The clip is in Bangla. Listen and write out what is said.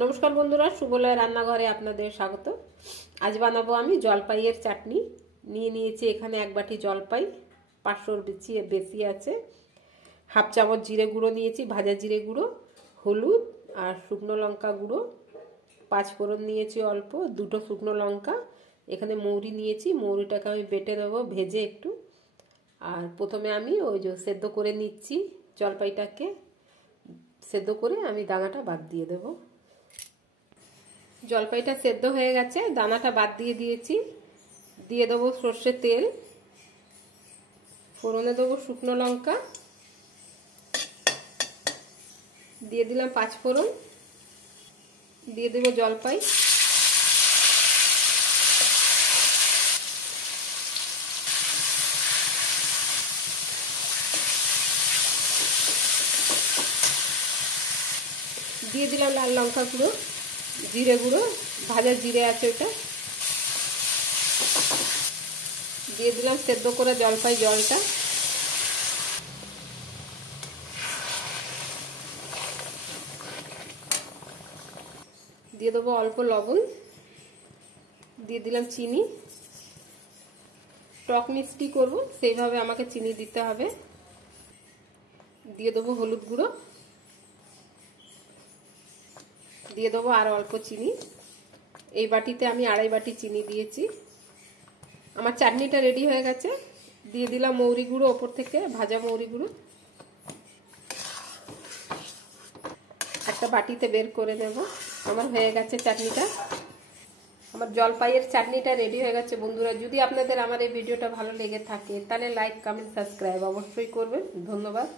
নমস্কার বন্ধুরা, সুবলয় রান্নাঘরে আপনাদের স্বাগত। আজ বানাবো আমি জলপাইয়ের চাটনি। নিয়ে নিয়েছি এখানে এক বাটি জলপাই, 500-র বেশি আছে। হাফ চামচ জিরে গুঁড়ো নিয়েছি, ভাজা জিরে গুঁড়ো, হলুদ আর শুকনো লঙ্কা গুঁড়ো, 5 ফোড়ন নিয়েছি অল্প, 2টো শুকনো লঙ্কা, এখানে মৌরি নিয়েছি, মৌরিটাকে আমি বেটে দেবো ভেজে একটু। আর প্রথমে আমি ওই যে সেদ্ধ করে নিচ্ছি জলপাইটাকে, সেদ্ধ করে আমি দানাটা বাদ দিয়ে দেবো। জলপাইটা সেদ্ধ হয়ে গেছে, দানাটা বাদ দিয়ে দিয়েছি। দিয়ে দেবো সর্ষের তেল, ফোড়নে দেবো শুকনো লঙ্কা, দিয়ে দিলাম 5 ফোড়ন, দিয়ে দেবো জলপাই, দিয়ে দিলাম লাল লঙ্কা গুঁড়ো, জিরে গুঁড়ো, ভাজা জিরে আছে ওটা, দিয়ে দিলাম সেদ্ধ করে জলপাই জলটা, দিয়ে দেবো অল্প লবণ, দিয়ে দিলাম চিনি। টক মিষ্টি করবো সেইভাবে আমাকে চিনি দিতে হবে। দিয়ে দেবো হলুদ গুঁড়ো, দিয়ে দেবো আর অল্প চিনি। এই বাটিতে আমি 2.5 বাটি চিনি দিয়েছি। আমার চাটনিটা রেডি হয়ে গেছে। দিয়ে দিলাম মৌরি গুঁড়ো ওপর থেকে, ভাজা মৌরি গুঁড়ো। একটা বাটিতে বের করে নেব। আমার হয়ে গেছে চাটনিটা। আমার জলপাইয়ের চাটনিটা রেডি হয়ে গেছে বন্ধুরা। যদি আপনাদের আমার এই ভিডিওটা ভালো লেগে থাকে তাহলে লাইক, কমেন্ট, সাবস্ক্রাইব অবশ্যই করবেন। ধন্যবাদ।